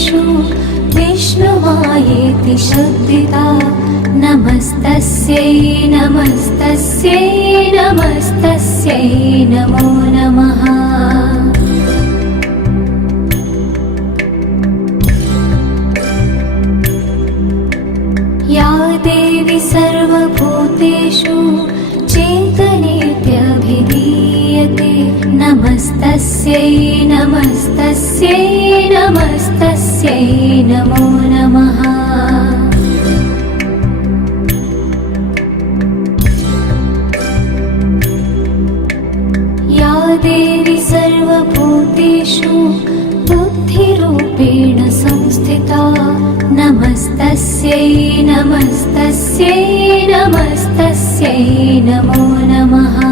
भूतेषु विष्णुमायेति शब्दिता नमस्तस्यै नमस्तस्यै नमस्तस्यै नमो नमः। या देवी सर्वभूतेषु चेतनेत्यभिधीयते नमस्तस्यै नमस्तस्यै नमस्तस्यै नमो नमः। या देवी सर्वभूतेषु बुद्धिरूपेण संस्थिता नमस्तस्यै नमस्तस्यै नमस्तस्यै नमो नमः।